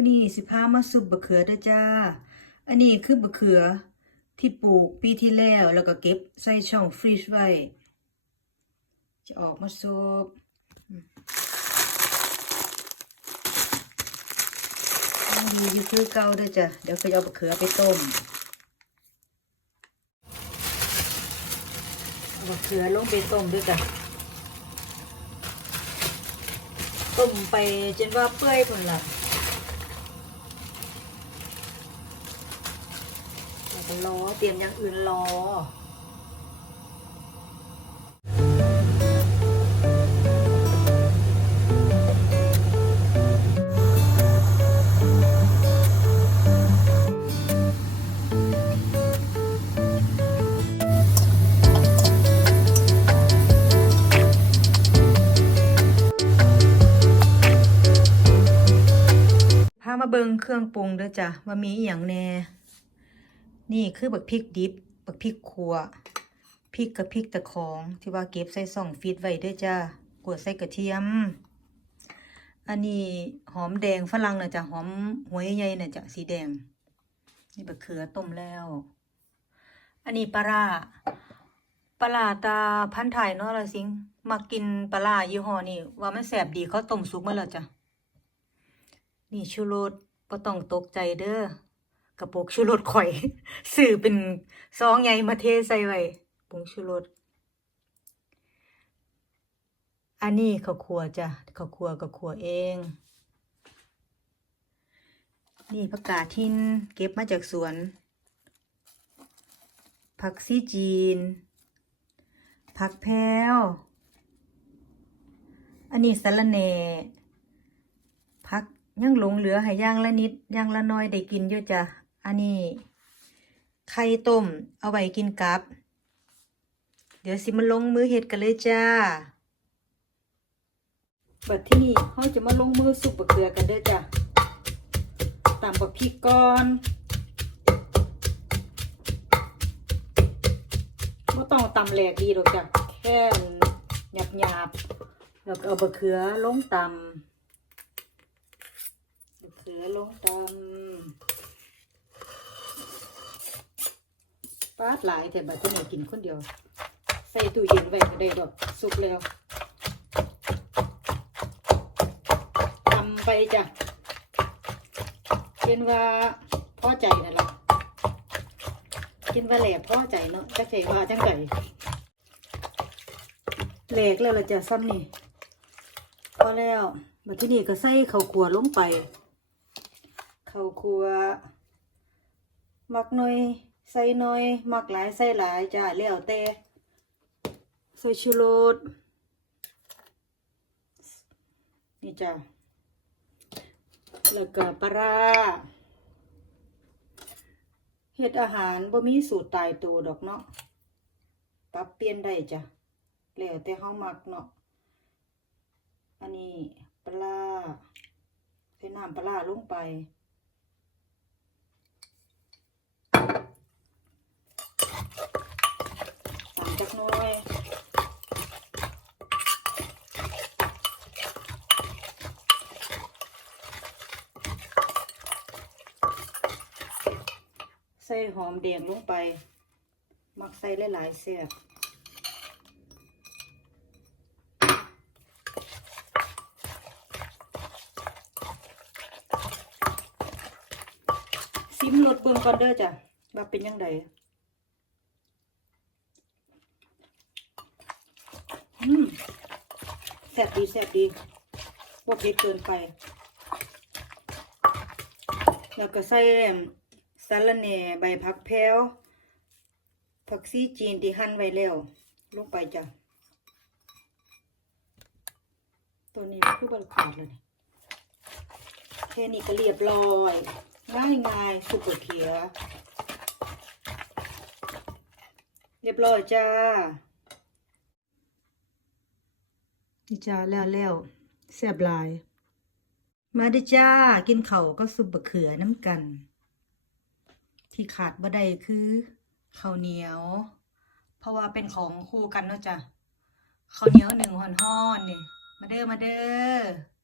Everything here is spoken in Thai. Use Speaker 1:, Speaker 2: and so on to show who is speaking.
Speaker 1: มื่อนี้สิพามาซุปบะเขือด้อจ้า อันนี้คือบะเขือที่ปลูกปีที่แล้วแล้วก็เก็บใส่ช่องฟรีซไว้ จะออกมาซุปมีอยู่คือเก่าด้อจ้ะ เดี๋ยวก็จะเอาบะเขือไปต้มบะเขือลงไปต้มด้วยจ้ะต้มไปจนว่าเปื่อยพุ่นลล้วก็ รอเตรียมอย่างอื่นรอพามาเบิงเครื่องปรุงเด้อจ้ะว่ามีอหย่างแน่ นี่คือบักพริกดิบ บักพริกขัวพริกกับพริกตะของที่ว่าเก็บใส่ซ่องฟีดไว้ด้อจ้ะกวดใส่กระเทียม อันนี้หอมแดงฝรั่งน่ะจ้ะหอมหัวใหญ่น่ะจ้ะสีแดง นี่บักเขือต้มแล้ว อันนี้ปลาร้าปลาตาพันธุ์ไทยเนาะละสิงมักกินปลาร้ายี่ห้อนี้ว่ามันแสบดีเขาต้มสุกมาแล้วจ้ะนี่ชูรสบ่ต้องตกใจเด้อ กระปกชูรสข่อยซื้อเป็นซองใหญ่มาเทใส่ไว้ผงชูรสอันนี้ข้าวคั่วจ้ะข้าวคั่วก็คั่วเอง นี่ผักกาดทินเก็บมาจากสวน ผักซีจีน ผักแพรวอันนี้สะระแหน่พักยังหลงเหลือให้ย่างละนิดย่างละน้อยได้กินอยู่จ้ะ อันนี้ไข่ต้ม เอาไว้กินกับ เดี๋ยวสิมาลงมือเฮ็ดกันเลยจ้า บัดที่นี่เขาจะมาลงมือสุกบะเขือกันเด้อจ้ะตามบักพริกก่อนไม่ต้องตำแหลกดีหรอกจ้ะ แค่หยาบหยาบแล้วก็เอาบะเขือลงตำมะเขือลงตำ ปาดหลายแต่บัดนี้กินคนเดียว ใส่ตู้เย็นไว้ก็ได้ดอกสุกแล้วตำไปจ้ะกินว่าพ่อใจนั่นล่ะกินว่าแหลกพ่อใจเนาะจะใส่ว่าจังไดแหลกแล้วล่ะจะซ้ำนี่พอแล้วบัดที่นี่ก็ใส่ข้าวคั่วลงไปข้าวคั่วมักหน่อย ใส่หน่อยมักหลายใส่หลายจ้าแล้วแต่ใส่ชูรสนี่จ้าแล้วก็ปลาเฮ็ดอาหารบ่มีสูตรตายตัวดอกเนาะปรับเปลี่ยนได้จ้ะแล้วแต่เฮามักเนาะ อันนี้ปลาใส่น้ำปลาลงไป ตามจักหน้อย ใส่หอมแดงลงไป มักใส่หลายๆแซ่บซิมรสเบิ่งก่อนเด้อจ้ะว่าเป็นยังไงอืมแซ่บดีแซ่บดีบ่เผ็ดเกินไป แล้วก็ใส่ สาระแหน่ใบผักแพรวผักซีจีนที่หั่นไว้แล้วลงไปจ้ะ ตัวนี้คือบรขาดเลยแค่นี้ก็เรียบร้อย ง่ายง่ายสุกเขีย เรียบร้อยจ้า นี่จ้าแล้วแล้วแซ่บลาย มาด้จ้า กินเข่าก็ซุปบะเขือน้ำกัน ที่ขาดบ่ได้คือข้าวเหนียว เพราะว่าเป็นของคู่กันเนาะจ้ะข้าวเหนียวหนึ่งห่อนๆนี่มาเด้อมาเด้อ